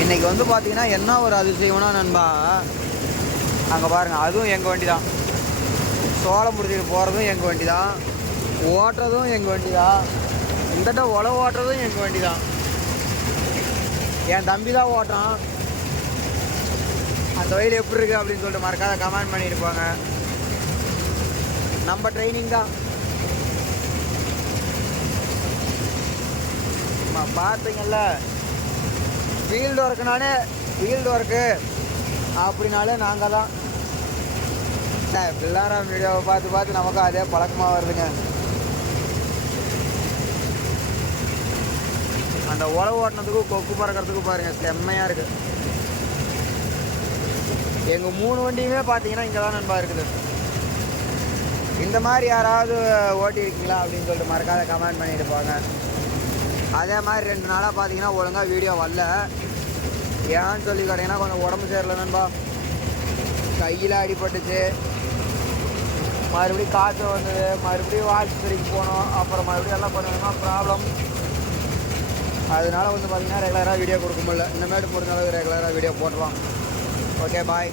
இன்றைக்கி வந்து பார்த்தீங்கன்னா என்ன ஒரு அதிசயம்னா நண்பா, அங்கே பாருங்கள், அதுவும் எங்கள் வண்டி தான். சோளம் முடிச்சுட்டு போகிறதும் எங்கள் வண்டி தான், ஓட்டுறதும் எங்கள் வண்டி தான், இந்தட்ட உழவு ஓட்டுறதும் எங்கள் வண்டி தான். என் தம்பி தான் ஓட்டுறான். அந்த வயல் எப்படி இருக்குது அப்படின்னு சொல்லிட்டு மறக்காத கமெண்ட் பண்ணியிருப்பாங்க. நம்ம ட்ரைனிங் தான். பார்த்தீங்கல்ல, ஃபீல்டு ஒர்க்குனாலே ஃபீல்டு ஒர்க்கு அப்படின்னாலே நாங்கள் தான். பிள்ளாரம் வீடியோவை பார்த்து பார்த்து நமக்கும் அதே பழக்கமாக வருதுங்க. அந்த உழவு ஓட்டினதுக்கும் கொக்கு பறக்கிறதுக்கும் பாருங்கள் செம்மையாக இருக்குது. எங்கள் 3 வண்டியுமே பார்த்தீங்கன்னா இங்கே தான் நண்பா இருக்குது. இந்த மாதிரி யாராவது ஓட்டி இருக்கீங்களா அப்படின்னு சொல்லிட்டு மறக்காத கமெண்ட் பண்ணிட்டு போங்க. அதே மாதிரி 2 நாளாக பார்த்தீங்கன்னா ஒழுங்காக வீடியோ வரல. ஏன்னு சொல்லி கேட்டிங்கன்னா கொஞ்சம் உடம்பு சரியில்லை நண்பா. கையில் அடிபட்டுச்சு, மறுபடியும் காற்று வந்தது, மறுபடியும் ஆஸ்பத்திரிக்கு போனோம், அப்புறம் மறுபடியும் எல்லாம் பண்ணுறதுனா ப்ராப்ளம். அதனால வந்து பார்த்திங்கன்னா ரெகுலராக வீடியோ கொடுக்க முடியல. இனிமேட்டு முடிஞ்ச அளவுக்கு ரெகுலராக வீடியோ போட்டுருவோம். ஓகே, பாய்.